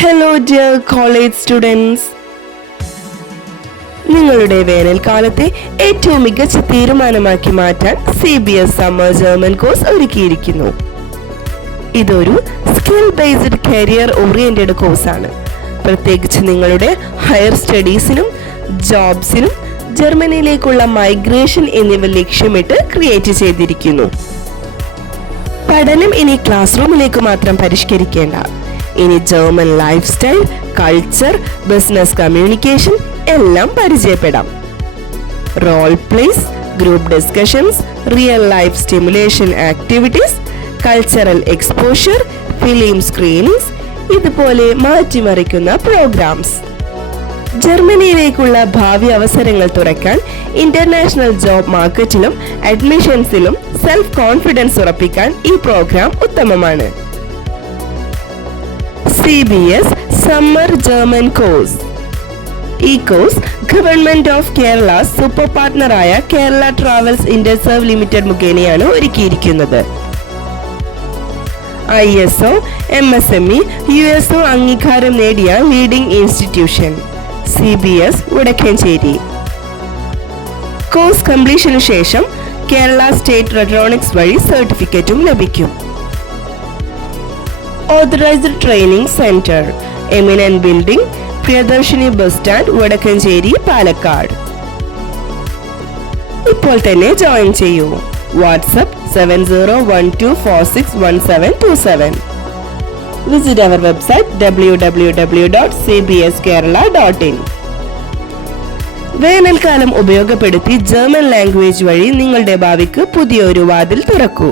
Hello dear college students, നിങ്ങളുടെ വേനൽക്കാലത്തെ ഏറ്റവും മികച്ച തീരുമാനമാക്കി മാറ്റാൻ CBS സമ്മർ ജർമ്മൻ കോഴ്സ് ഒരുക്കിയിരിക്കുന്നു. ഇതൊരു സ്കിൽ ബേസ്ഡ് കരിയർ ഓറിയന്റഡ് കോഴ്സാണ്. പ്രത്യേകിച്ച് നിങ്ങളുടെ ഹയർ സ്റ്റഡീസിനും ജോബ്സിനും ജർമ്മനിയിലേക്കുള്ള മൈഗ്രേഷൻ എന്നിവ ലക്ഷ്യമിട്ട് ക്രിയേറ്റ് ചെയ്തിരിക്കുന്നു. പഠനം ഇനി ക്ലാസ് റൂമിലേക്ക് മാത്രം പരിഷ്കരിക്കേണ്ട, ഇനി German life style, culture, business communication എല്ലാം പരിചയപ്പെടാം. Role plays, group discussions, real life stimulation activities, cultural exposure, film screenings, ഇതുപോലെ മാറ്റിമറിക്കുന്ന പ്രോഗ്രാംസ്. ജർമ്മനിയിലേക്കുള്ള ഭാവി അവസരങ്ങൾ തുറക്കാൻ ഇന്റർനാഷണൽ ജോബ് മാർക്കറ്റിലും അഡ്മിഷൻസിലും സെൽഫ് കോൺഫിഡൻസ് ഉറപ്പിക്കാൻ ഈ പ്രോഗ്രാം ഉത്തമമാണ്. CBS summer German course. ഈ course government of Kerala super പാർട്ട്ണറായ കേരള ട്രാവൽസ് ഇന്റർസർവ് ലിമിറ്റഡ് മുഖേനയാണ് ഒരുക്കിയിരിക്കുന്നത്. ISO, MSME, USO അംഗീകാരം നേടിയ leading institution CBS Vadakkanchery. Course കംപ്ലീഷന് ശേഷം കേരള സ്റ്റേറ്റ് റെട്രോണിക്സ് വഴി സർട്ടിഫിക്കറ്റും ലഭിക്കും. Authorised training centre, eminent building, Priyadarshini bus stand, Vadakkanchery, Palakkad. ഇപ്പോൾ തന്നെ ജോയിൻ ചെയ്യൂ. WhatsApp 7012461727. Visit our website www.cbskerala.in. വേനൽക്കാലം ഉപയോഗപ്പെടുത്തി ജർമ്മൻ ലാംഗ്വേജ് വഴി നിങ്ങളുടെ ഭാവിക്ക് പുതിയൊരു വാതിൽ തുറക്കൂ.